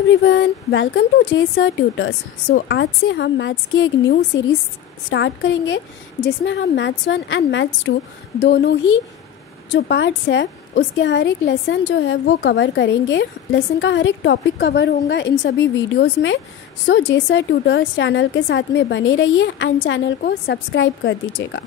Everyone, welcome to J Sir Tutors. आज से हम मैथ्स की एक न्यू सीरीज़ स्टार्ट करेंगे जिसमें हम मैथ्स 1 एंड मैथ्स 2 दोनों ही जो पार्ट्स है उसके हर एक लेसन जो है वो कवर करेंगे। लेसन का हर एक टॉपिक कवर होगा इन सभी वीडियोस में। जे सर ट्यूटर्स चैनल के साथ में बने रहिए एंड चैनल को सब्सक्राइब कर दीजिएगा।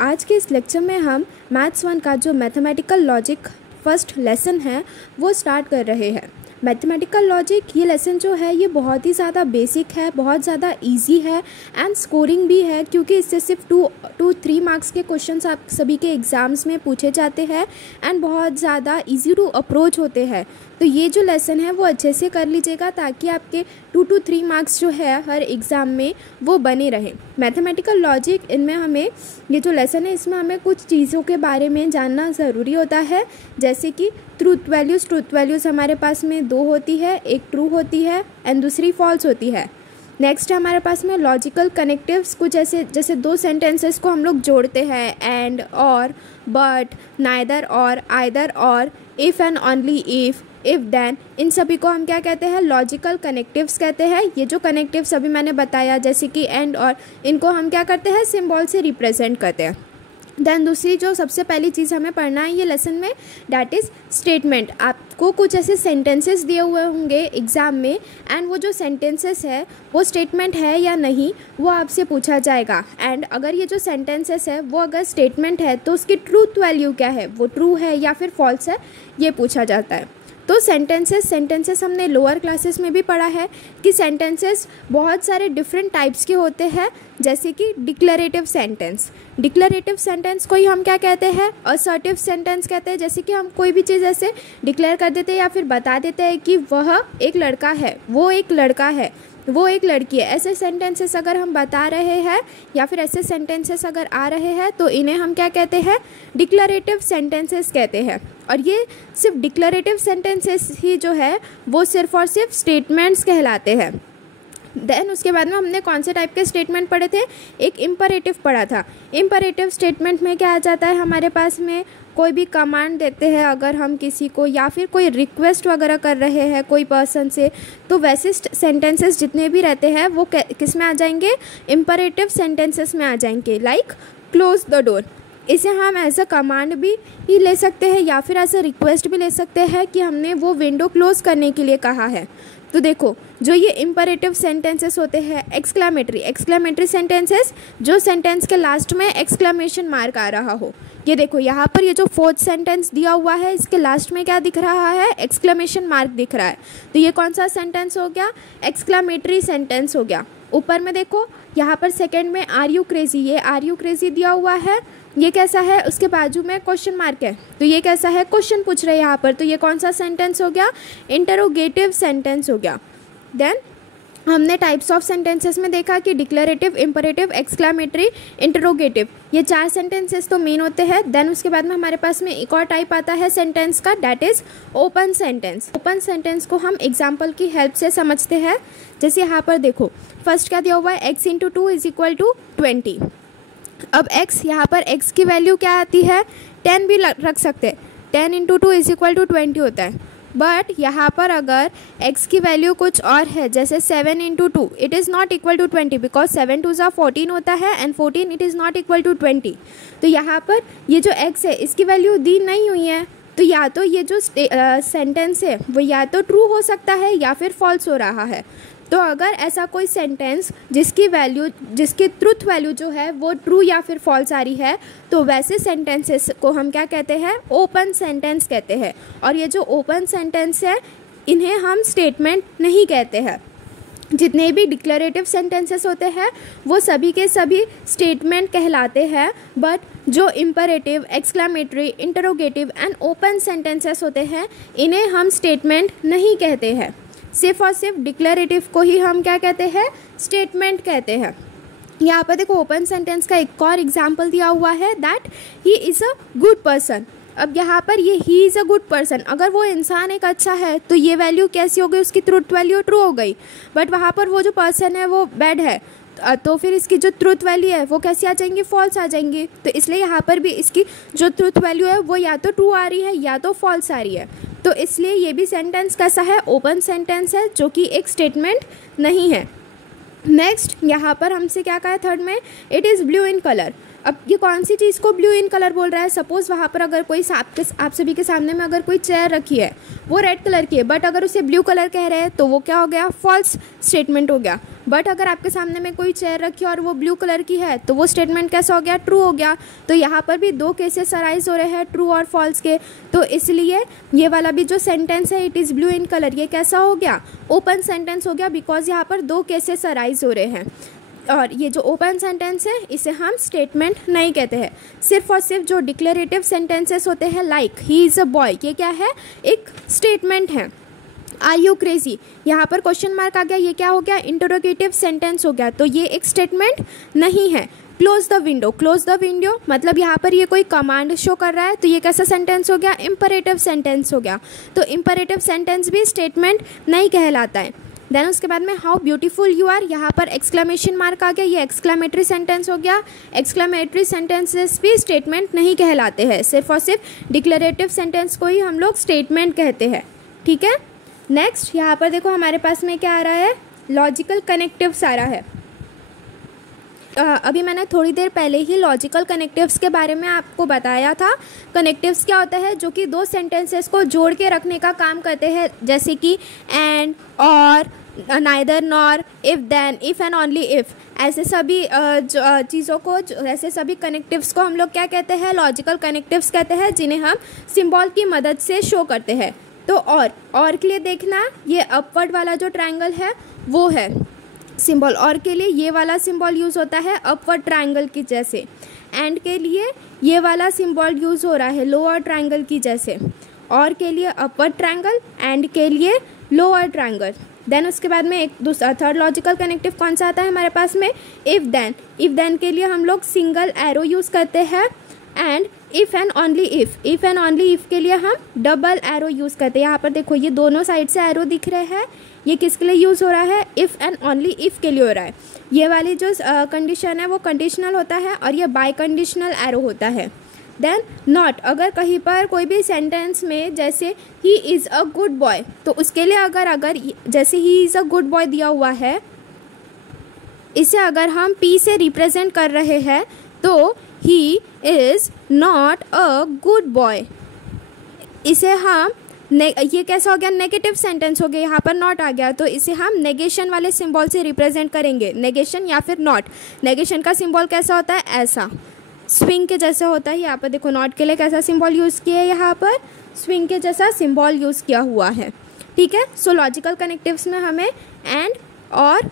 आज के इस लेक्चर में हम मैथ्स 1 का जो मैथमेटिकल लॉजिक फर्स्ट लेसन है वो स्टार्ट कर रहे हैं। मैथमेटिकल लॉजिक ये लेसन जो है ये बहुत ही ज़्यादा बेसिक है, बहुत ज़्यादा इजी है एंड स्कोरिंग भी है, क्योंकि इससे सिर्फ 2-3 मार्क्स के क्वेश्चंस आप सभी के एग्ज़ाम्स में पूछे जाते हैं एंड बहुत ज़्यादा इजी टू अप्रोच होते हैं। तो ये जो लेसन है वो अच्छे से कर लीजिएगा ताकि आपके 2-3 मार्क्स जो है हर एग्ज़ाम में वो बने रहें। मैथमेटिकल लॉजिक इनमें हमें ये जो लेसन है इसमें हमें कुछ चीज़ों के बारे में जानना ज़रूरी होता है, जैसे कि ट्रूथ वैल्यूज़ हमारे पास में 2 होती है, एक ट्रू होती है एंड दूसरी फॉल्स होती है। नेक्स्ट हमारे पास में लॉजिकल कनेक्टिव्स, कुछ ऐसे जैसे 2 सेंटेंसेस को हम लोग जोड़ते हैं, and, or, but, neither or, either or, if and only if then, इन सभी को हम क्या कहते हैं, लॉजिकल कनेक्टिव्स कहते हैं। ये जो कनेक्टिव्स अभी मैंने बताया जैसे कि एंड और, इनको हम क्या करते हैं, सिंबल से रिप्रेजेंट करते हैं। देन दूसरी जो सबसे पहली चीज़ हमें पढ़ना है ये लेसन में, डैट इज़ स्टेटमेंट। आपको कुछ ऐसे सेंटेंसेस दिए हुए होंगे एग्ज़ाम में एंड वो जो सेंटेंसेस है वो स्टेटमेंट है या नहीं वो आपसे पूछा जाएगा। एंड अगर ये जो सेंटेंसेस है वो अगर स्टेटमेंट है तो उसकी ट्रूथ वैल्यू क्या है, वो ट्रू है या फिर फॉल्स है, ये पूछा जाता है। तो सेंटेंसेस हमने लोअर क्लासेस में भी पढ़ा है कि सेंटेंसेस बहुत सारे डिफरेंट टाइप्स के होते हैं, जैसे कि डिक्लेरेटिव सेंटेंस को ही हम क्या कहते हैं, असर्टिव सेंटेंस कहते हैं। जैसे कि हम कोई भी चीज़ ऐसे डिक्लेयर कर देते हैं या फिर बता देते हैं कि वह एक लड़का है, वो एक लड़का है, वो एक लड़की है। ऐसे सेंटेंसेस अगर हम बता रहे हैं या फिर ऐसे सेंटेंसेस अगर आ रहे हैं तो इन्हें हम क्या कहते हैं, डिक्लेरेटिव सेंटेंसेस कहते हैं। और ये सिर्फ डिक्लेरेटिव सेंटेंसेस ही जो है वो सिर्फ और सिर्फ स्टेटमेंट्स कहलाते हैं। देन उसके बाद में हमने कौन से टाइप के स्टेटमेंट पढ़े थे, एक इम्परेटिव पढ़ा था। इम्परेटिव स्टेटमेंट में क्या आ जाता है, हमारे पास में कोई भी कमांड देते हैं अगर हम किसी को, या फिर कोई रिक्वेस्ट वगैरह कर रहे हैं कोई पर्सन से, तो वैसे सेंटेंसेस जितने भी रहते हैं वो किस में आ जाएंगे, इम्परेटिव सेंटेंसेस में आ जाएंगे। लाइक क्लोज द डोर, इसे हम एज अ कमांड भी ही ले सकते हैं या फिर एज अ रिक्वेस्ट भी ले सकते हैं कि हमने वो विंडो क्लोज करने के लिए कहा है। तो देखो जो ये इम्परेटिव सेंटेंसेस होते हैं, एक्सक्लेमेटरी सेंटेंसेस, जो सेंटेंस के लास्ट में एक्सक्लेमेशन मार्क आ रहा हो। ये देखो यहाँ पर ये जो 4th सेंटेंस दिया हुआ है इसके लास्ट में क्या दिख रहा है, एक्सक्लेमेशन मार्क दिख रहा है। तो ये कौन सा सेंटेंस हो गया, एक्सक्लेमेटरी सेंटेंस हो गया। ऊपर में देखो यहाँ पर सेकेंड में आर यू क्रेजी, ये आर यू क्रेजी दिया हुआ है, ये कैसा है, उसके बाजू में क्वेश्चन मार्क है, तो ये कैसा है, क्वेश्चन पूछ रहे हैं यहाँ पर। तो ये कौन सा सेंटेंस हो गया, इंटरोगेटिव सेंटेंस हो गया। देन हमने टाइप्स ऑफ सेंटेंसेस में देखा कि डिक्लेरेटिव, इम्परेटिव, एक्सक्लेमेटरी, इंटरोगेटिव, ये 4 सेंटेंसेस तो मेन होते हैं। देन उसके बाद में हमारे पास में एक और टाइप आता है सेंटेंस का, that is open sentence. Open sentence को हम एग्जाम्पल की हेल्प से समझते हैं। जैसे यहाँ पर देखो फर्स्ट क्या दिया हुआ है, x × 2 = 20। अब x, यहाँ पर x की वैल्यू क्या आती है, 10 भी रख सकते हैं, 10 × 2 = 20 होता है। बट यहाँ पर अगर x की वैल्यू कुछ और है, जैसे 7 × 2 it is not equal to 20, because 7 2 = 14 होता है and 14 it is not equal to 20। तो यहाँ पर ये जो x है इसकी वैल्यू दी नहीं हुई है, तो या तो ये जो सेंटेंस है वो या तो ट्रू हो सकता है या फिर फॉल्स हो रहा है। तो अगर ऐसा कोई सेंटेंस जिसकी ट्रूथ वैल्यू जो है वो ट्रू या फिर फॉल्स आ रही है, तो वैसे सेंटेंसेस को हम क्या कहते हैं, ओपन सेंटेंस कहते हैं। और ये जो ओपन सेंटेंस है इन्हें हम स्टेटमेंट नहीं कहते हैं। जितने भी डिक्लेरेटिव सेंटेंसेस होते हैं वो सभी के सभी स्टेटमेंट कहलाते हैं, बट जो imperative, exclamatory, interrogative and open sentences होते हैं इन्हें हम स्टेटमेंट नहीं कहते हैं। सिर्फ और सिर्फ डिक्लेरेटिव को ही हम क्या कहते हैं, स्टेटमेंट कहते हैं। यहाँ पर देखो ओपन सेंटेंस का एक और एग्जाम्पल दिया हुआ है, that he is a good person. अब यहाँ पर ये he is a good person, अगर वो इंसान एक अच्छा है तो ये वैल्यू कैसी हो गई, उसकी ट्रूथ वैल्यू ट्रू हो गई। बट वहाँ पर वो जो पर्सन है वो बैड है, तो फिर इसकी जो ट्रूथ वैल्यू है वो कैसी आ जाएंगी, फॉल्स आ जाएंगी। तो इसलिए यहाँ पर भी इसकी जो ट्रूथ वैल्यू है वो या तो ट्रू आ रही है या तो फॉल्स आ रही है। तो इसलिए ये भी सेंटेंस कैसा है, ओपन सेंटेंस है, जो कि एक स्टेटमेंट नहीं है। नेक्स्ट यहाँ पर हमसे क्या कहा है थर्ड में, it is blue in colour. अब ये कौन सी चीज़ को ब्लू इन कलर बोल रहा है? सपोज़ वहाँ पर अगर कोई आप सभी के सामने में अगर कोई चेयर रखी है वो रेड कलर की है, बट अगर उसे ब्लू कलर कह रहे हैं तो वो क्या हो गया, फॉल्स स्टेटमेंट हो गया। बट अगर आपके सामने में कोई चेयर रखी है और वो ब्लू कलर की है तो वो स्टेटमेंट कैसा हो गया, ट्रू हो गया। तो यहाँ पर भी दो केसेस अराइज हो रहे हैं, ट्रू और फॉल्स के। तो इसलिए ये वाला भी जो सेंटेंस है, it is blue in colour, ये कैसा हो गया, ओपन सेंटेंस हो गया, बिकॉज यहाँ पर दो केसेस अराइज हो रहे हैं। और ये जो ओपन सेंटेंस है इसे हम स्टेटमेंट नहीं कहते हैं। सिर्फ और सिर्फ जो डिक्लेरेटिव सेंटेंसेस होते हैं like he is a boy, ये क्या है, एक स्टेटमेंट है। आर यू क्रेजी, यहाँ पर क्वेश्चन मार्क आ गया, ये क्या हो गया, इंटरोगेटिव सेंटेंस हो गया, तो ये एक स्टेटमेंट नहीं है। Close the window, close the window मतलब यहाँ पर ये कोई कमांड शो कर रहा है, तो ये कैसा सेंटेंस हो गया, इम्परेटिव सेंटेंस हो गया। तो इम्परेटिव सेंटेंस भी स्टेटमेंट नहीं कहलाता है। देन उसके बाद में हाउ ब्यूटीफुल यू आर, यहाँ पर एक्सक्लेमेशन मार्क आ गया, ये एक्सक्लेमेटरी सेंटेंस हो गया। एक्सक्लेमेटरी सेंटेंसेस भी स्टेटमेंट नहीं कहलाते हैं, सिर्फ और सिर्फ डिक्लेरेटिव सेंटेंस को ही हम लोग स्टेटमेंट कहते हैं। ठीक है, नेक्स्ट यहाँ पर देखो हमारे पास में क्या आ रहा है, लॉजिकल कनेक्टिव्स आ रहा है। अभी मैंने थोड़ी देर पहले ही लॉजिकल कनेक्टिव्स के बारे में आपको बताया था। कनेक्टिव्स क्या होता है, जो कि दो सेंटेंसेस को जोड़ के रखने का काम करते हैं, जैसे कि and, or, neither, nor, if, then, if and only if, ऐसे सभी चीज़ों को, ऐसे सभी कनेक्टिव्स को हम लोग क्या कहते हैं, लॉजिकल कनेक्टिव्स कहते हैं, जिन्हें हम सिंबल की मदद से शो करते हैं। तो और के लिए देखना, ये अपवर्ड वाला जो ट्रायंगल है वो है सिंबल, और के लिए ये वाला सिंबल यूज़ होता है अपवर्ड ट्रायंगल की जैसे। एंड के लिए ये वाला सिंबल यूज़ हो रहा है लोअर ट्रायंगल की जैसे, और के लिए अपवर्ड ट्रायंगल, एंड के लिए लोअर ट्रायंगल। देन उसके बाद में एक दूसरा थर्ड लॉजिकल कनेक्टिव कौन सा आता है हमारे पास में, इफ़ देन। इफ़ देन के लिए हम लोग सिंगल एरो यूज़ करते हैं, and if and only if, if and only if के लिए हम डबल एरो यूज़ करते हैं। यहाँ पर देखो ये दोनों साइड से एरो दिख रहे हैं, ये किसके लिए यूज़ हो रहा है, इफ़ एंड ओनली इफ़ के लिए हो रहा है। ये वाली जो कंडीशन है वो कंडीशनल होता है, और ये बाई कंडीशनल एरो होता है। देन नॉट, अगर कहीं पर कोई भी सेंटेंस में जैसे he is a good boy, तो उसके लिए अगर जैसे he is a good boy दिया हुआ है, इसे अगर हम पी से रिप्रेजेंट कर रहे हैं तो he is not a good boy, इसे हम ये कैसा हो गया, नेगेटिव सेंटेंस हो गया, यहाँ पर नॉट आ गया, तो इसे हम नेगेशन वाले सिंबल से रिप्रेजेंट करेंगे, नेगेशन या फिर नॉट। नेगेशन का सिंबल कैसा होता है, ऐसा स्विंग के जैसा होता है। यहाँ पर देखो नॉट के लिए कैसा सिंबल यूज़ किया है, यहाँ पर स्विंग के जैसा सिंबल यूज़ किया हुआ है। ठीक है, सो लॉजिकल कनेक्टिव्स में हमें एंड, और,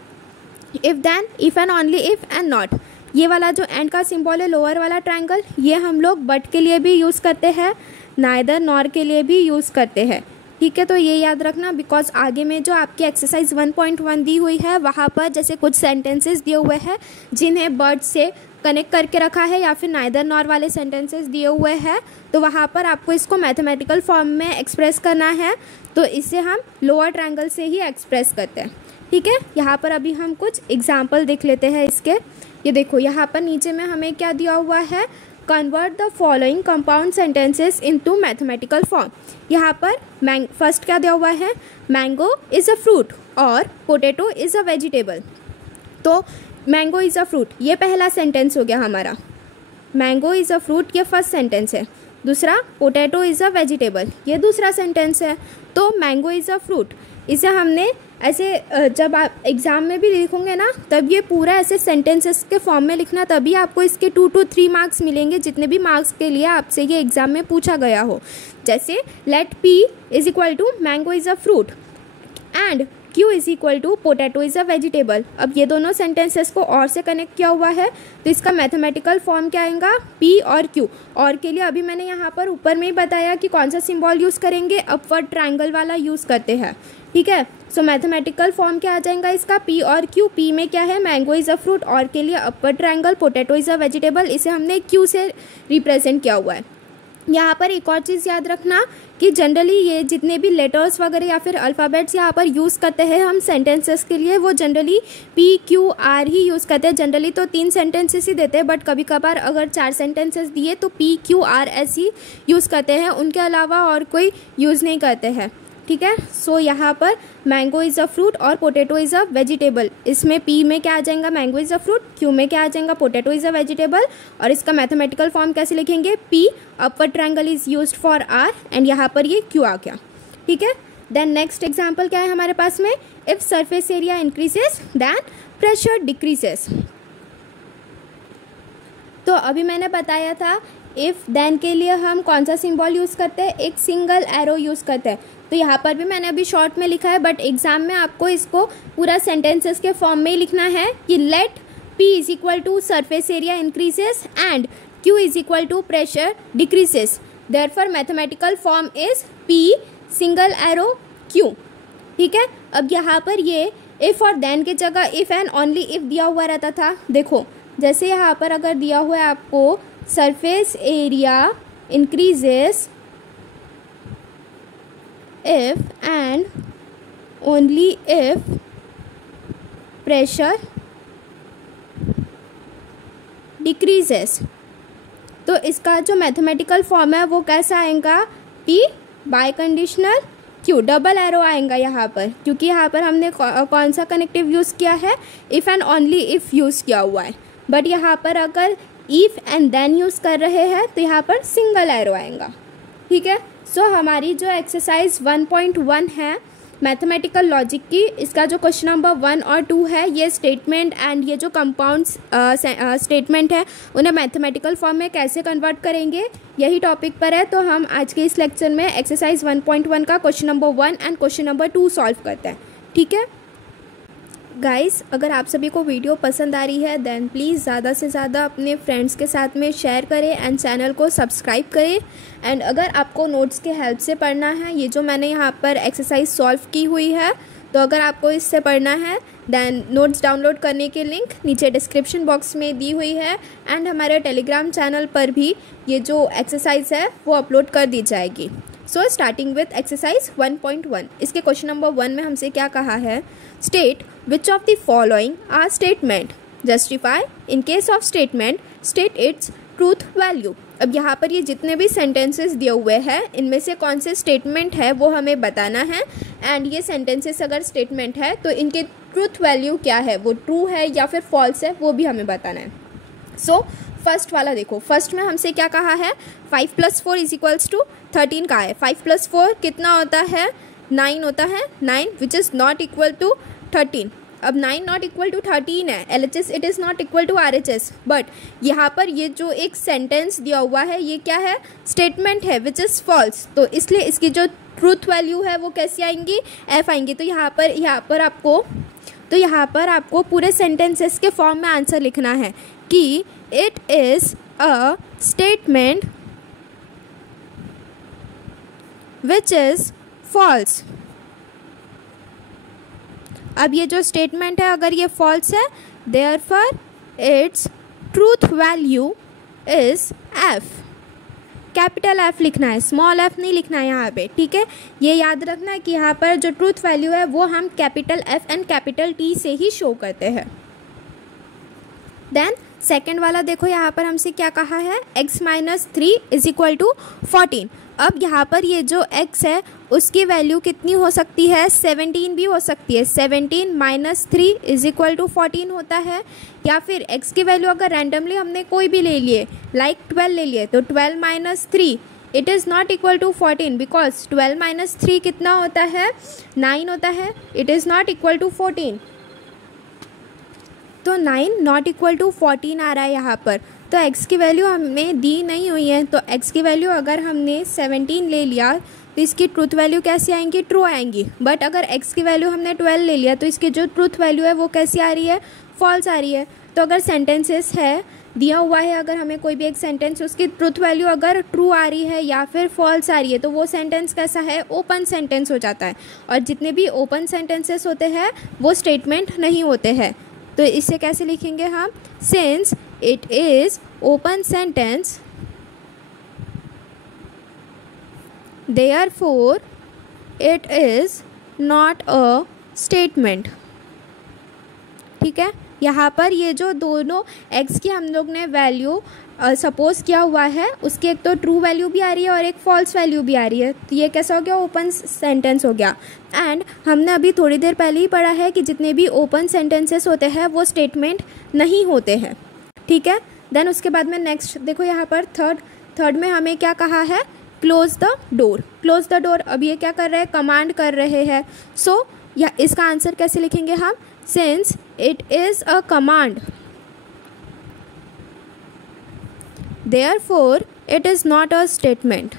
if then, if and only if, and not. ये वाला जो एंड का सिंबल है लोअर वाला ट्रायंगल, ये हम लोग बट के लिए भी यूज़ करते हैं, नाइदर, नॉर के लिए भी यूज़ करते हैं। ठीक है, तो ये याद रखना, बिकॉज आगे में जो आपकी एक्सरसाइज 1.1 दी हुई है वहाँ पर जैसे कुछ सेंटेंसेस दिए हुए हैं जिन्हें बट से कनेक्ट करके रखा है, या फिर नाइदर नॉर वाले सेंटेंसेस दिए हुए हैं, तो वहाँ पर आपको इसको मैथमेटिकल फॉर्म में एक्सप्रेस करना है, तो इसे हम लोअर ट्रायंगल से ही एक्सप्रेस करते हैं। ठीक है, यहाँ पर अभी हम कुछ एग्जाम्पल देख लेते हैं इसके। ये देखो यहाँ पर नीचे में हमें क्या दिया हुआ है, convert the following compound sentences into mathematical form. यहाँ पर फर्स्ट क्या दिया हुआ है, मैंगो इज़ अ फ्रूट और पोटैटो इज़ अ वेजिटेबल। तो मैंगो इज़ अ फ्रूट, ये पहला सेंटेंस हो गया हमारा, मैंगो इज़ अ फ्रूट, ये फर्स्ट सेंटेंस है। दूसरा, पोटैटो इज़ अ वेजिटेबल, ये दूसरा सेंटेंस है। तो मैंगो इज़ अ फ्रूट, इसे हमने ऐसे जब आप एग्ज़ाम में भी लिखोगे ना, तब ये पूरा ऐसे सेंटेंसेस के फॉर्म में लिखना, तभी आपको इसके 2 to 3 मार्क्स मिलेंगे, जितने भी मार्क्स के लिए आपसे ये एग्ज़ाम में पूछा गया हो। जैसे let P is equal to mango is a fruit and Q is equal to potato is a vegetable. अब ये दोनों सेंटेंसेस को और से कनेक्ट किया हुआ है, तो इसका मैथमेटिकल फॉर्म क्या आएगा, P और Q। और के लिए अभी मैंने यहाँ पर ऊपर में ही बताया कि कौन सा सिंबल यूज़ करेंगे, अपवर्ड ट्रायंगल वाला यूज़ करते हैं। ठीक है, सो मैथमेटिकल फॉर्म क्या आ जाएगा इसका, P और Q। P में क्या है, मैंगो इज़ अ फ्रूट, और के लिए upward triangle, potato is a vegetable, इसे हमने Q से रिप्रेजेंट किया हुआ है। यहाँ पर एक और चीज़ याद रखना कि जनरली ये जितने भी लेटर्स वगैरह या फिर अल्फ़ाबेट्स यहाँ पर यूज़ करते हैं हम सेंटेंसेस के लिए, वो जनरली PQR ही यूज़ करते हैं। जनरली तो 3 सेंटेंसेस ही देते हैं, बट कभी कभार अगर 4 सेंटेंसेस दिए तो PQRS ही यूज़ करते हैं, उनके अलावा और कोई यूज़ नहीं करते हैं। ठीक है। सो यहाँ पर मैंगो इज़ अ फ्रूट और पोटैटो इज़ अ वेजिटेबल, इसमें P में क्या आ जाएगा, mango is a fruit, Q में क्या आ जाएगा, पोटैटो इज़ अ वेजिटेबल, और इसका मैथमेटिकल फॉर्म कैसे लिखेंगे, P upper triangle is used for R, and यहाँ पर ये Q आ गया। ठीक है। देन नेक्स्ट एग्जाम्पल क्या है हमारे पास में, if surface area increases then pressure decreases. तो अभी मैंने बताया था इफ़ देन के लिए हम कौन सा सिंबल यूज़ करते हैं, एक सिंगल एरो यूज़ करते हैं। तो यहाँ पर भी मैंने अभी शॉर्ट में लिखा है, बट एग्जाम में आपको इसको पूरा सेंटेंसेस के फॉर्म में ही लिखना है कि let P is equal to surface area increases and Q is equal to pressure decreases. Therefore mathematical form is P single arrow Q। ठीक है। अब यहाँ पर ये इफ़ और देन की जगह इफ़ एंड ओनली इफ़ दिया हुआ रहता था। देखो जैसे यहाँ पर अगर दिया हुआ है आपको surface area increases if and only if pressure decreases, तो इसका जो मैथमेटिकल फॉर्म है वो कैसा आएगा, P bye conditional Q, double arrow आएगा यहाँ पर, क्योंकि यहाँ पर हमने कौन सा कनेक्टिव यूज़ किया है, if and only if use किया हुआ है। बट यहाँ पर अगर इफ़ एंड देन यूज़ कर रहे हैं तो यहाँ पर सिंगल एरो आएगा। ठीक है। सो हमारी जो एक्सरसाइज 1.1 है मैथमेटिकल लॉजिक की, इसका जो क्वेश्चन नंबर 1 और 2 है, ये स्टेटमेंट एंड ये जो कंपाउंड्स स्टेटमेंट है उन्हें मैथमेटिकल फॉर्म में कैसे कन्वर्ट करेंगे, यही टॉपिक पर है। तो हम आज के इस लेक्चर में एक्सरसाइज 1.1 का question number 1 and question number 2 solve करते हैं। ठीक है गाइस, अगर आप सभी को वीडियो पसंद आ रही है देन प्लीज़ ज़्यादा से ज़्यादा अपने फ्रेंड्स के साथ में शेयर करें एंड चैनल को सब्सक्राइब करें। एंड अगर आपको नोट्स के हेल्प से पढ़ना है, ये जो मैंने यहाँ पर एक्सरसाइज सॉल्व की हुई है, तो अगर आपको इससे पढ़ना है देन नोट्स डाउनलोड करने की लिंक नीचे डिस्क्रिप्शन बॉक्स में दी हुई है, एंड हमारे टेलीग्राम चैनल पर भी ये जो एक्सरसाइज है वो अपलोड कर दी जाएगी। सो स्टार्टिंग विथ एक्सरसाइज 1.1, इसके क्वेश्चन नंबर 1 में हमसे क्या कहा है, state which of the following are statement, justify in case of statement, state its truth value. अब यहाँ पर ये जितने भी सेंटेंसेस दिए हुए हैं इनमें से कौन से स्टेटमेंट है वो हमें बताना है, एंड ये सेंटेंसेस अगर स्टेटमेंट है तो इनके ट्रूथ वैल्यू क्या है, वो ट्रू है या फिर फॉल्स है, वो भी हमें बताना है। सो फर्स्ट वाला देखो, फर्स्ट में हमसे क्या कहा है, 5 + 4 = 13 का है। 5 + 4 कितना होता है, 9 होता है, 9 which is not equal to 13। अब 9 नॉट इक्वल टू 13 है, LHS it is not equal to RHS, but यहाँ पर ये जो एक सेंटेंस दिया हुआ है ये क्या है, स्टेटमेंट है विच इज़ फॉल्स, तो इसलिए इसकी जो ट्रूथ वैल्यू है वो कैसी आएंगी, F आएंगी। तो यहाँ पर आपको पूरे सेंटेंसेस के फॉर्म में आंसर लिखना है कि it is a statement which is false. अब ये जो स्टेटमेंट है अगर ये फॉल्स है, therefore its truth value is F। Capital F लिखना है, स्मॉल f नहीं लिखना है यहाँ पे। ठीक है, ये याद रखना है कि यहाँ पर जो ट्रूथ वैल्यू है वो हम capital F and capital T से ही शो करते हैं। देन सेकेंड वाला देखो, यहाँ पर हमसे क्या कहा है, x - 3 = 14। अब यहाँ पर ये जो x है उसकी वैल्यू कितनी हो सकती है, 17 भी हो सकती है। 17 - 3 = 14 होता है, या फिर x की वैल्यू अगर रैंडमली हमने कोई भी ले लिए, लाइक 12 ले लिए, तो 12 - 3 it is not equal to 14, because 12 - 3 कितना होता है, 9 होता है, it is not equal to 14। तो 9 नॉट इक्वल टू 14 आ रहा है यहाँ पर। तो x की वैल्यू हमें दी नहीं हुई है, तो x की वैल्यू अगर हमने 17 ले लिया तो इसकी ट्रूथ वैल्यू कैसी आएंगी, ट्रू आएंगी। बट अगर x की वैल्यू हमने 12 ले लिया तो इसकी जो ट्रूथ वैल्यू है वो कैसी आ रही है, फॉल्स आ रही है। तो अगर सेंटेंसेस है दिया हुआ है, अगर हमें कोई भी एक सेंटेंस उसकी ट्रूथ वैल्यू अगर ट्रू आ रही है या फिर फॉल्स आ रही है, तो वो सेंटेंस कैसा है, ओपन सेंटेंस हो जाता है। और जितने भी ओपन सेंटेंसेस होते हैं वो स्टेटमेंट नहीं होते हैं। तो इसे कैसे लिखेंगे हम, since it is open sentence therefore it is not a statement। ठीक है, यहाँ पर ये जो दोनों x की हम लोग ने वैल्यू सपोज किया हुआ है, उसकी एक तो ट्रू वैल्यू भी आ रही है और एक फॉल्स वैल्यू भी आ रही है, तो ये कैसा हो गया, ओपन सेंटेंस हो गया। एंड हमने अभी थोड़ी देर पहले ही पढ़ा है कि जितने भी ओपन सेंटेंसेस होते हैं वो स्टेटमेंट नहीं होते हैं। ठीक है, देन उसके बाद में नेक्स्ट देखो यहाँ पर थर्ड में हमें क्या कहा है, close the door. Close the door, अब ये क्या कर रहे हैं, कमांड कर रहे हैं। सो या इसका आंसर कैसे लिखेंगे हम, since it is a command therefore it is not a statement।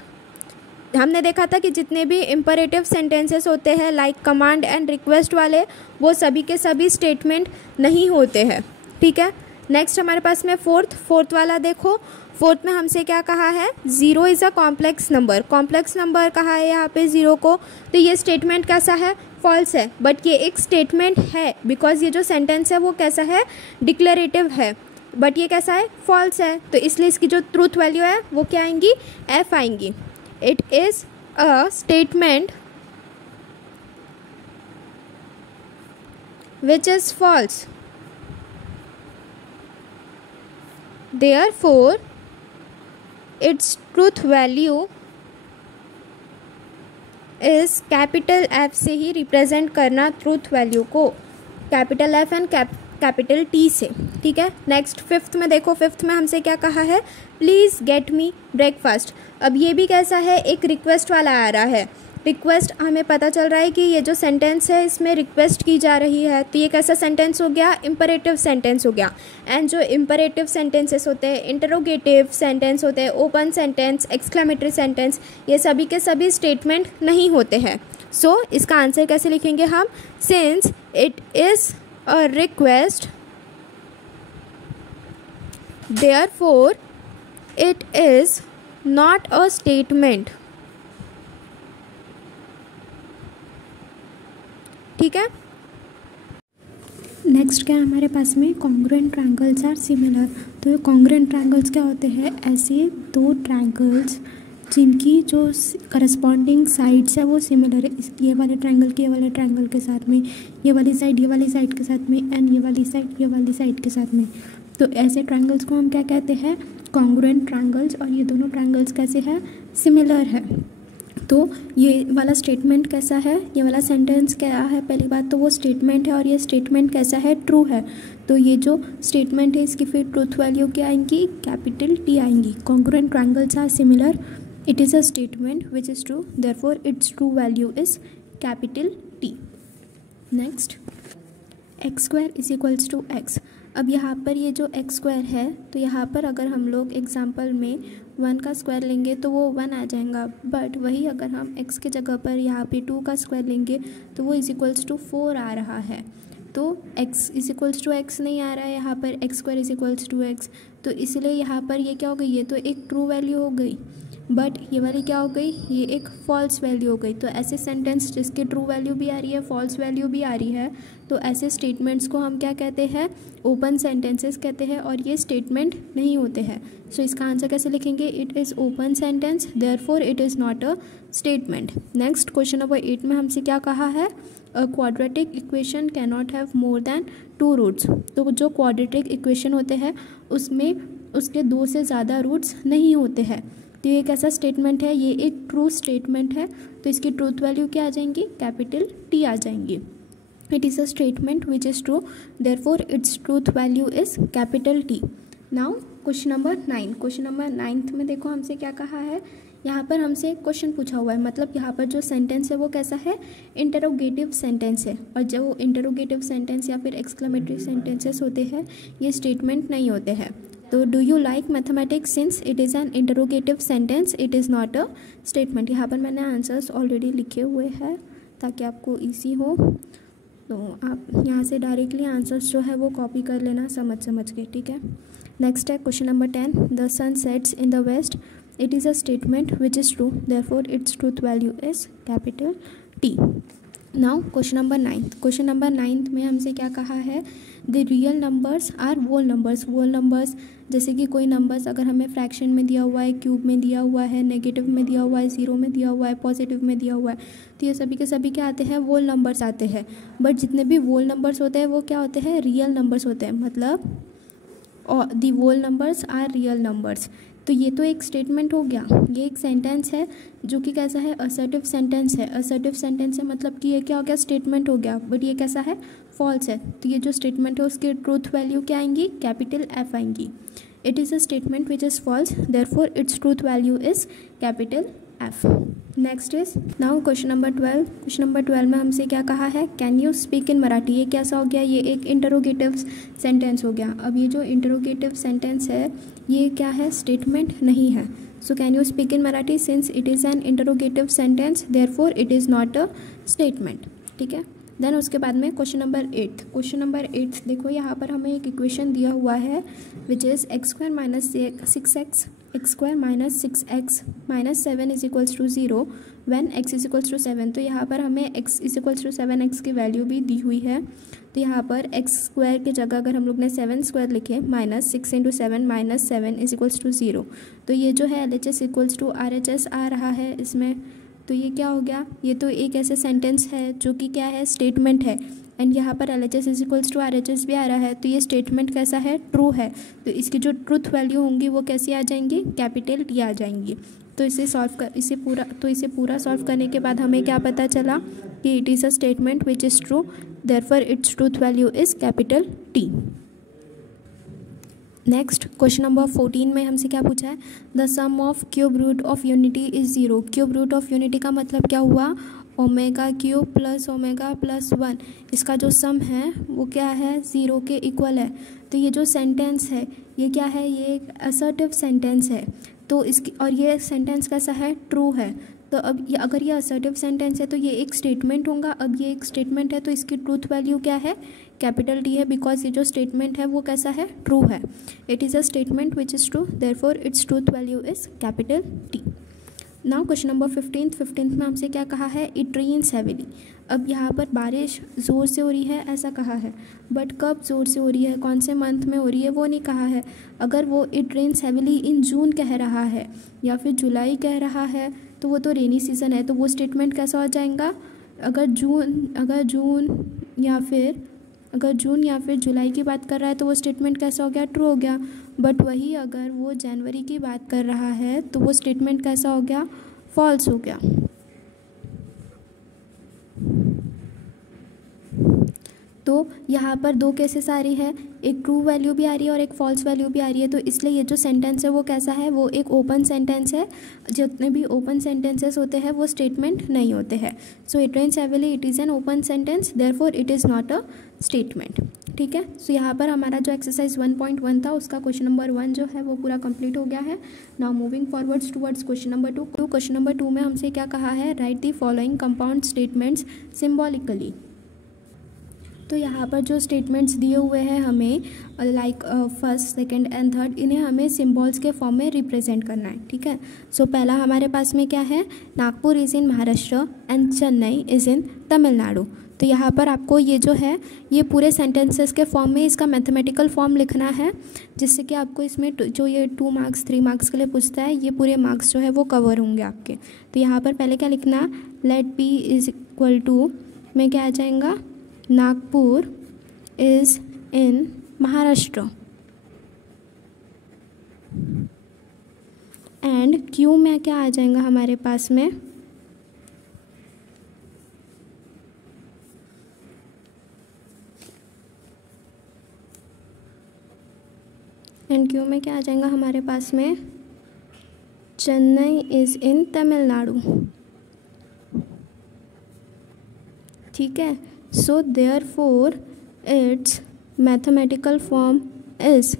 हमने देखा था कि जितने भी इम्परेटिव सेंटेंसेस होते हैं लाइक कमांड एंड रिक्वेस्ट वाले, वो सभी के सभी स्टेटमेंट नहीं होते हैं। ठीक है, नेक्स्ट हमारे पास में फोर्थ वाला देखो। फोर्थ में हमसे क्या कहा है, zero is a complex number. Complex number कहा है यहाँ पे ज़ीरो को, तो ये स्टेटमेंट कैसा है, फॉल्स है। बट ये एक स्टेटमेंट है बिकॉज ये जो सेंटेंस है वो कैसा है, डिक्लेरेटिव है। बट ये कैसा है, फॉल्स है, तो इसलिए इसकी जो ट्रूथ वैल्यू है वो क्या आएंगी, एफ आएंगी। It is a statement which is false, therefore its truth value is capital F से ही रिप्रेजेंट करना ट्रूथ वैल्यू को, capital F and capital T से। ठीक है, नेक्स्ट फिफ्थ में देखो। फिफ्थ में हमसे क्या कहा है, प्लीज़ गेट मी ब्रेकफास्ट। अब ये भी कैसा है, एक रिक्वेस्ट वाला आ रहा है। रिक्वेस्ट, हमें पता चल रहा है कि ये जो सेंटेंस है इसमें रिक्वेस्ट की जा रही है, तो ये कैसा सेंटेंस हो गया, इम्परेटिव सेंटेंस हो गया। एंड जो इम्परेटिव सेंटेंसेस होते हैं, इंटरोगेटिव सेंटेंस होते हैं, ओपन सेंटेंस, एक्सक्लेमेटरी सेंटेंस, ये सभी के सभी स्टेटमेंट नहीं होते हैं। सो इसका आंसर कैसे लिखेंगे हम, since it is a request therefore it is not a statement। ठीक है, नेक्स्ट क्या है हमारे पास में, कॉन्ग्रुएंट ट्रायंगल्स आर सिमिलर। तो कॉन्ग्रुएंट ट्रायंगल्स क्या होते हैं, ऐसे दो ट्रायंगल्स जिनकी जो करस्पॉन्डिंग साइड्स है वो सिमिलर है। ये वाले ट्रायंगल के ये वाले ट्रायंगल के साथ में, ये वाली साइड के साथ में, एंड ये वाली साइड के साथ में। तो ऐसे ट्रायंगल्स को हम क्या कहते हैं, कॉन्ग्रुएंट ट्रायंगल्स। और ये दोनों ट्रायंगल्स कैसे हैं, सिमिलर है। तो ये वाला स्टेटमेंट कैसा है, ये वाला सेंटेंस क्या है, पहली बात तो वो स्टेटमेंट है, और ये स्टेटमेंट कैसा है, ट्रू है। तो ये जो स्टेटमेंट है इसकी फिर ट्रूथ वैल्यू क्या आएंगी, कैपिटल टी आएंगी। Congruent triangles are similar, it is a statement which is true, therefore its true value is capital T। next, x square is equals to x। अब यहाँ पर ये जो x square है, तो यहाँ पर अगर हम लोग एग्जाम्पल में 1 का स्क्वायर लेंगे तो वो 1 आ जाएगा। बट वही अगर हम x के जगह पर यहाँ पे 2 का स्क्वायर लेंगे तो वो इज इक्वल्स टू 4 आ रहा है। तो x is equals to x नहीं आ रहा है यहाँ पर, x square is equals to x। तो इसलिए यहाँ पर ये क्या हो गई, ये तो एक ट्रू वैल्यू हो गई, बट ये वाली क्या हो गई, ये एक फॉल्स वैल्यू हो गई। तो ऐसे सेंटेंस जिसकी ट्रू वैल्यू भी आ रही है, फॉल्स वैल्यू भी आ रही है, तो ऐसे स्टेटमेंट्स को हम क्या कहते हैं, ओपन सेंटेंसेस कहते हैं, और ये स्टेटमेंट नहीं होते हैं। सो इसका आंसर कैसे लिखेंगे, it is open sentence, therefore it is not a statement. Next question number 8 में हमसे क्या कहा है, a quadratic equation can not have more than 2 roots. तो जो क्वाड्रेटिक इक्वेशन होते हैं उसमें उसके 2 से ज़्यादा रूट्स नहीं होते हैं। तो ये कैसा स्टेटमेंट है, ये एक ट्रू स्टेटमेंट है, तो इसकी ट्रूथ वैल्यू क्या आ जाएंगी, कैपिटल टी आ जाएंगी। It is a statement which is true, therefore its truth value is capital T. Now question number 9। Question number 9 में देखो हमसे क्या कहा है, यहाँ पर हमसे एक क्वेश्चन पूछा हुआ है, मतलब यहाँ पर जो सेंटेंस है वो कैसा है, इंटरोगेटिव सेंटेंस है। और जो इंटरोगेटिव सेंटेंस या फिर एक्सक्लेमेटरी सेंटेंसेस होते हैं ये स्टेटमेंट नहीं होते हैं। तो do you like mathematics, since it is N interrogative sentence it is not a statement. यहाँ पर मैंने आंसर्स ऑलरेडी लिखे हुए हैं ताकि आपको ईजी हो, तो आप यहाँ से डायरेक्टली आंसर्स जो है वो कॉपी कर लेना समझ के, ठीक है। नेक्स्ट है question number 10, the sun sets in the west, it is a statement which is true, therefore its truth value is capital T. Now question number 9 में हमसे क्या कहा है, the real numbers are whole numbers जैसे कि कोई numbers अगर हमें फ्रैक्शन में दिया हुआ है, क्यूब में दिया हुआ है, नेगेटिव में दिया हुआ है, ज़ीरो में दिया हुआ है, पॉजिटिव में दिया हुआ है, तो ये सभी के सभी क्या आते हैं, वोल नंबर्स आते हैं। बट जितने भी वोल नंबर्स होते हैं वो क्या होते हैं, रियल नंबर्स होते हैं, मतलब और दी वोल नंबर्स आर रियल नंबर्स। तो ये तो एक स्टेटमेंट हो गया, ये एक सेंटेंस है जो कि कैसा है, असर्टिव सेंटेंस है। असर्टिव सेंटेंस है मतलब कि ये क्या हो गया, स्टेटमेंट हो गया, बट ये कैसा है, फॉल्स है। तो ये जो स्टेटमेंट है उसकी ट्रूथ वैल्यू क्या आएंगी, कैपिटल एफ आएंगी। It is a statement which is false, therefore its truth value is capital F. Next is now question number 12। Question number 12 में हमसे क्या कहा है, can you speak in Marathi. ये कैसा हो गया, ये एक इंटरोगेटिव सेंटेंस हो गया। अब ये जो इंटरोगेटिव सेंटेंस है ये क्या है, स्टेटमेंट नहीं है। So can you speak in Marathi, since it is N interrogative sentence therefore it is not a statement. ठीक है, देन उसके बाद में क्वेश्चन नंबर 8। क्वेश्चन नंबर 8 देखो, यहाँ पर हमें एक इक्वेशन दिया हुआ है which is x² minus 6x x² minus 6x minus 7 is equals to 0 when x is equals to 7। तो यहाँ पर हमें x is equals to 7x की वैल्यू भी दी हुई है। तो यहाँ पर x² की जगह अगर हम लोग ने 7² लिखे, minus 6 into 7 minus 7 is equals to 0। तो ये जो है LHS इक्वल्स टू RHS आ रहा है इसमें। तो ये क्या हो गया, ये तो एक ऐसे सेंटेंस है जो कि क्या है, स्टेटमेंट है। एंड यहाँ पर LHS is equals to RHS भी आ रहा है। तो ये स्टेटमेंट कैसा है, ट्रू है। तो इसकी जो ट्रूथ वैल्यू होंगी वो कैसी आ जाएंगी, कैपिटल T आ जाएंगी। तो इसे पूरा सॉल्व करने के बाद हमें क्या पता चला कि it is a statement which is true, therefore its truth value is capital T। Next question number 14 में हमसे क्या पूछा है, the sum of cube root of unity is 0। Cube root of unity का मतलब क्या हुआ, omega cube plus omega plus 1, इसका जो सम है वो क्या है, 0 के इक्वल है। तो ये जो सेंटेंस है ये क्या है, ये एक असर्टिव सेंटेंस है। तो इसकी और ये सेंटेंस कैसा है, ट्रू है। तो अब ये अगर ये असर्टिव सेंटेंस है तो ये एक स्टेटमेंट होगा। अब ये एक स्टेटमेंट है तो इसकी ट्रूथ वैल्यू क्या है, कैपिटल T है, बिकॉज ये जो स्टेटमेंट है वो कैसा है, ट्रू है। It is a statement which is true, therefore its truth value is capital T। Now question number 15 में हमसे क्या कहा है, इट रेन्स हैविली। अब यहाँ पर बारिश ज़ोर से हो रही है ऐसा कहा है, बट कब ज़ोर से हो रही है, कौन से मंथ में हो रही है वो नहीं कहा है। अगर वो इट रेन्स हैविली इन जून कह रहा है या फिर जुलाई कह रहा है तो वो तो रेनी सीज़न है, तो वो स्टेटमेंट कैसा हो जाएगा, अगर जून या फिर जुलाई की बात कर रहा है तो वो स्टेटमेंट कैसा हो गया, ट्रू हो गया। बट वही अगर वो जनवरी की बात कर रहा है तो वो स्टेटमेंट कैसा हो गया, फॉल्स हो गया। तो यहाँ पर दो केसेस आ रही है, एक ट्रू वैल्यू भी आ रही है और एक फॉल्स वैल्यू भी आ रही है। तो इसलिए ये जो सेंटेंस है वो कैसा है, वो एक ओपन सेंटेंस है। जितने भी ओपन सेंटेंसेस होते हैं वो स्टेटमेंट नहीं होते हैं। So it rains heavily, it is an open sentence, therefore it is not a statement. ठीक है, सो यहाँ पर हमारा जो एक्सरसाइज 1.1 था उसका क्वेश्चन नंबर 1 जो है वो पूरा कंप्लीट हो गया है। Now moving forwards towards question number 2। Question number 2 में हमसे क्या कहा है, right the following compound statements symbolically. तो यहाँ पर जो स्टेटमेंट्स दिए हुए हैं हमें like first, second and third, इन्हें हमें सिंबल्स के फॉर्म में रिप्रेजेंट करना है। ठीक है, सो पहला हमारे पास में क्या है, Nagpur is in Maharashtra and Chennai is in Tamil Nadu. तो यहाँ पर आपको ये जो है ये पूरे सेंटेंसेस के फॉर्म में इसका मैथमेटिकल फॉर्म लिखना है, जिससे कि आपको इसमें जो ये 2 मार्क्स 3 मार्क्स के लिए पूछता है ये पूरे मार्क्स जो है वो कवर होंगे आपके। तो यहाँ पर पहले क्या लिखना, let P is equal to में क्या आ जाएगा, Nagpur is in Maharashtra and Q में क्या आ जाएगा हमारे पास में, एंड Q में क्या आ जाएगा हमारे पास में, चेन्नई इज़ इन तमिलनाडु। ठीक है, so therefore its mathematical form is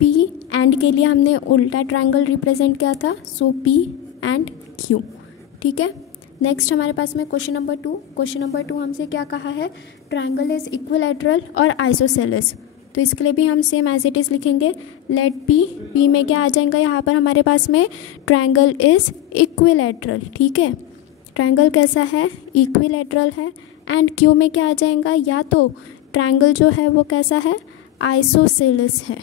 P and के लिए हमने उल्टा ट्रायंगल रिप्रेजेंट किया था, सो P एंड Q। ठीक है, नेक्स्ट हमारे पास में क्वेश्चन नंबर 2 हमसे क्या कहा है, ट्रायंगल इज इक्विलैटरल और आइसोसेलेस। तो इसके लिए भी हम सेम एज इट इज़ लिखेंगे लेट पी में क्या आ जाएगा यहाँ पर हमारे पास में ट्रायंगल इज़ इक्विलैटरल, ठीक है, ट्रायंगल कैसा है, इक्विलैटरल है। एंड क्यू में क्या आ जाएगा, या तो ट्रायंगल जो है वो कैसा है, आइसोसेलेस है।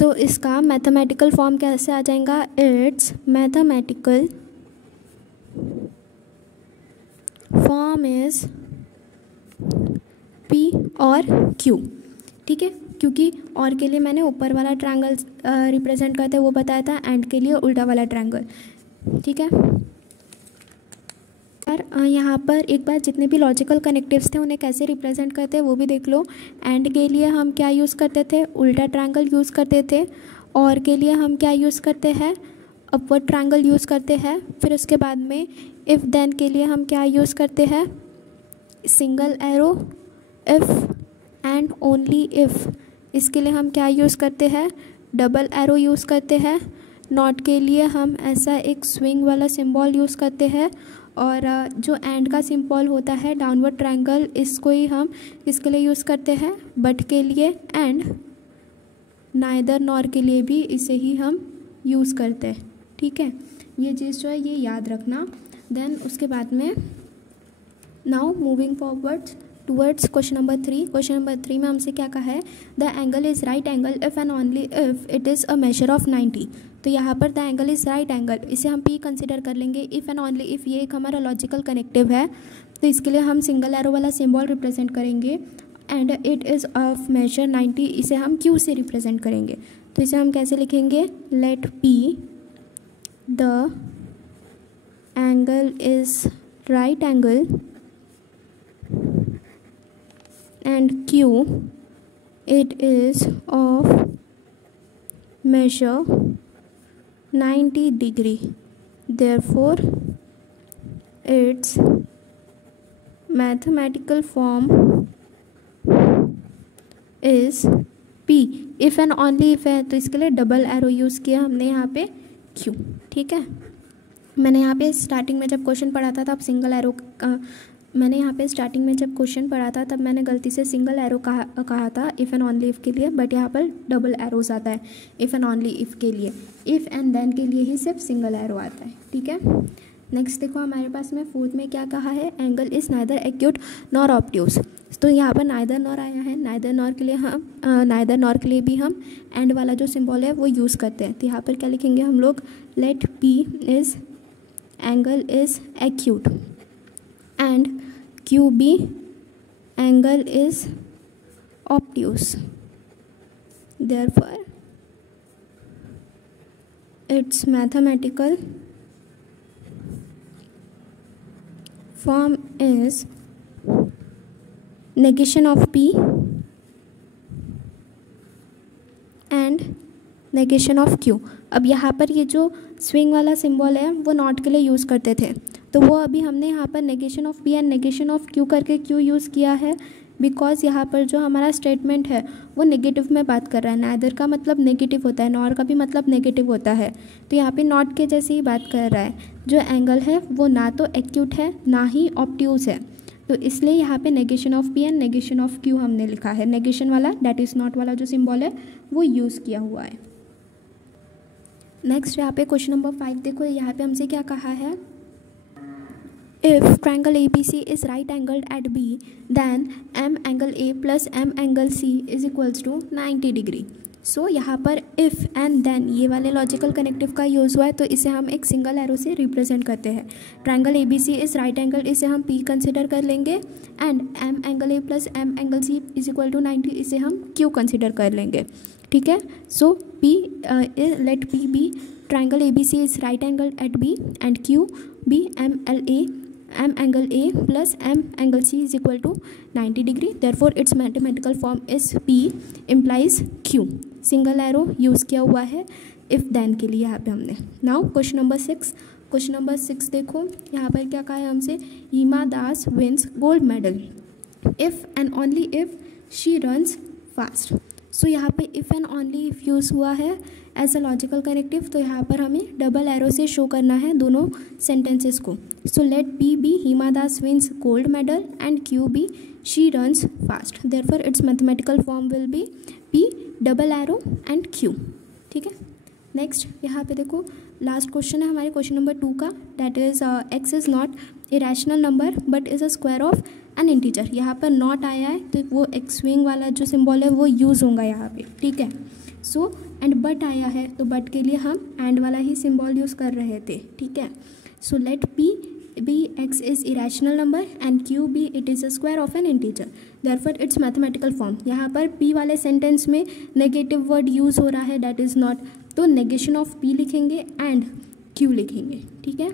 तो इसका मैथमेटिकल फॉर्म कैसे आ जाएगा, it's mathematical form is P और क्यू, ठीक है, क्योंकि और के लिए मैंने ऊपर वाला ट्रायंगल रिप्रेजेंट करते वो बताया था, एंड के लिए उल्टा वाला ट्रायंगल, ठीक है। और यहाँ पर एक बार जितने भी लॉजिकल कनेक्टिव्स थे उन्हें कैसे रिप्रेजेंट करते हैं वो भी देख लो। एंड के लिए हम क्या यूज़ करते थे, उल्टा ट्रायंगल यूज़ करते थे। और के लिए हम क्या यूज़ करते हैं, अपवर्ड ट्रायंगल यूज़ करते हैं। फिर उसके बाद में इफ़ देन के लिए हम क्या यूज़ करते हैं, single arrow, if and only if. इसके लिए हम क्या यूज़ करते हैं, डबल एरो यूज़ करते हैं। नॉट के लिए हम ऐसा एक स्विंग वाला सिंबल यूज़ करते हैं। और जो एंड का सिंबल होता है डाउनवर्ड ट्रायंगल, इसको ही हम इसके लिए यूज़ करते हैं। बट के लिए एंड नाइदर नॉर के लिए भी इसे ही हम यूज़ करते हैं, ठीक है। ये चीज़ जो है ये याद रखना। देन उसके बाद में now moving forward towards question number 3। Question number 3 में हमसे क्या कहा है, the angle is right angle if and only if it is a measure of 90। तो यहाँ पर the angle is right angle, इसे हम पी कंसिडर कर लेंगे। इफ़ एंड ओनली इफ़ ये एक हमारा लॉजिकल कनेक्टिव है, तो इसके लिए हम सिंगल एरो वाला सिंबल रिप्रेजेंट करेंगे। And it is of measure 90, इसे हम क्यू से रिप्रेजेंट करेंगे। तो इसे हम कैसे लिखेंगे, let P the angle is right angle and Q it is of measure 90 degree, therefore its mathematical form is P। if and only if है तो इसके लिए डबल एरो यूज़ किया हमने यहाँ पे Q, ठीक है। मैंने यहाँ पे स्टार्टिंग में जब क्वेश्चन पढ़ा था तब सिंगल एरो मैंने यहाँ पे स्टार्टिंग में जब क्वेश्चन पढ़ा था तब मैंने गलती से सिंगल एरो कहा था इफ़ एंड ओनली इफ़ के लिए, बट यहाँ पर डबल एरोज आता है इफ़ एंड ओनली इफ़ के लिए। इफ़ एंड देन के लिए ही सिर्फ सिंगल एरो आता है, ठीक है। नेक्स्ट देखो हमारे पास में फोर्थ में क्या कहा है, angle is neither acute nor obtuse. तो यहाँ पर नाइदर नॉर आया है, नाइदर नॉर के लिए भी हम एंड वाला जो सिंबल है वो यूज़ करते हैं। तो यहाँ पर क्या लिखेंगे हम लोग, let P is angle is acute and QB angle is obtuse, therefore its mathematical form is negation of P and negation of Q। अब यहाँ पर ये जो स्विंग वाला सिंबल है वो नॉट के लिए यूज़ करते थे, तो वो अभी हमने यहाँ पर negation of P and negation of Q करके क्यों यूज़ किया है, बिकॉज यहाँ पर जो हमारा स्टेटमेंट है वो नेगेटिव में बात कर रहा है। नाइदर का मतलब नेगेटिव होता है, नॉर का भी मतलब नेगेटिव होता है, तो यहाँ पे नॉट के जैसे ही बात कर रहा है। जो एंगल है वो ना तो एक्यूट है ना ही ऑब्ट्यूज है, तो इसलिए यहाँ पे negation of P and negation of Q हमने लिखा है। नेगेशन वाला दैट इज़ नॉट वाला जो सिम्बॉल है वो यूज़ किया हुआ है। नेक्स्ट यहाँ पे क्वेश्चन नंबर 5 देखो, यहाँ पे हमसे क्या कहा है, if triangle ABC is right angled at B, then M angle A plus M angle C is equals to 90 degree। सो यहाँ पर if and then ये वाले लॉजिकल कनेक्टिव का यूज़ हुआ है, तो इसे हम एक सिंगल एरो से रिप्रेजेंट करते हैं। Triangle ABC is right angle, इसे हम P कंसिडर कर लेंगे। And M angle A plus M angle C is equal to 90, इसे हम Q कंसिडर कर लेंगे, ठीक है। So P let P be triangle ABC is right angle at B and Q be M angle A plus M angle C is equal to 90 degree, therefore its mathematical form is P implies Q। Single arrow use किया हुआ है if then के लिए यहाँ पे हमने। Now question number 6। Question number 6 देखो, यहाँ पर क्या कहा है हमसे, Hima Das wins gold medal if and only if she runs fast. So यहाँ पे if and only if use हुआ है एज अ लॉजिकल कनेक्टिव, तो यहाँ पर हमें डबल एरो से शो करना है दोनों सेंटेंसेस को. So let P be Hima Das wins gold medal and Q be she runs fast. Therefore its mathematical form will be P double arrow and Q. ठीक है. नेक्स्ट यहाँ पे देखो लास्ट क्वेश्चन है हमारे क्वेश्चन नंबर 2 का. That is x is not irrational number but is a square of an integer. यहाँ पर नॉट आया है तो वो एक्स स्विंग वाला जो सिंबल है वो यूज़ होगा यहाँ पे. ठीक है. सो एंड बट आया है तो बट के लिए हम एंड वाला ही सिंबल यूज़ कर रहे थे. ठीक है. So let P be X is irrational number and Q be it is a square of an integer. Therefore its mathematical form. यहाँ पर पी वाले सेंटेंस में नेगेटिव वर्ड यूज़ हो रहा है दैट इज़ नॉट, तो नेगेशन ऑफ पी लिखेंगे and Q लिखेंगे. ठीक है.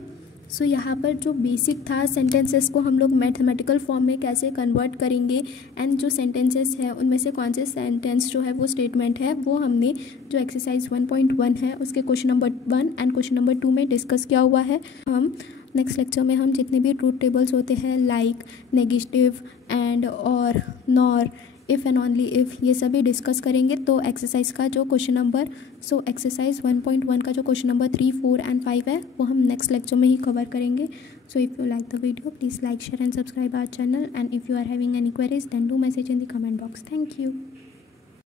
सो यहाँ पर जो बेसिक था सेंटेंसेस को हम लोग मैथमेटिकल फॉर्म में कैसे कन्वर्ट करेंगे एंड जो सेंटेंसेस है उनमें से कौन से सेंटेंस जो है वो स्टेटमेंट है वो हमने जो एक्सरसाइज 1.1 है उसके question number 1 and question number 2 में डिस्कस किया हुआ है. हम नेक्स्ट लेक्चर में हम जितने भी ट्रूथ टेबल्स होते हैं लाइक नेगेटिव एंड और nor if and only if ये सभी डिस्कस करेंगे. तो एक्सरसाइज का जो क्वेश्चन नंबर एक्सरसाइज 1.1 का जो क्वेश्चन नंबर 3, 4 एंड 5 है वो हम नेक्स्ट लेक्चर में ही कवर करेंगे. So if you like the video please like share and subscribe our channel and if you are having any queries then do message in the comment box. Thank you.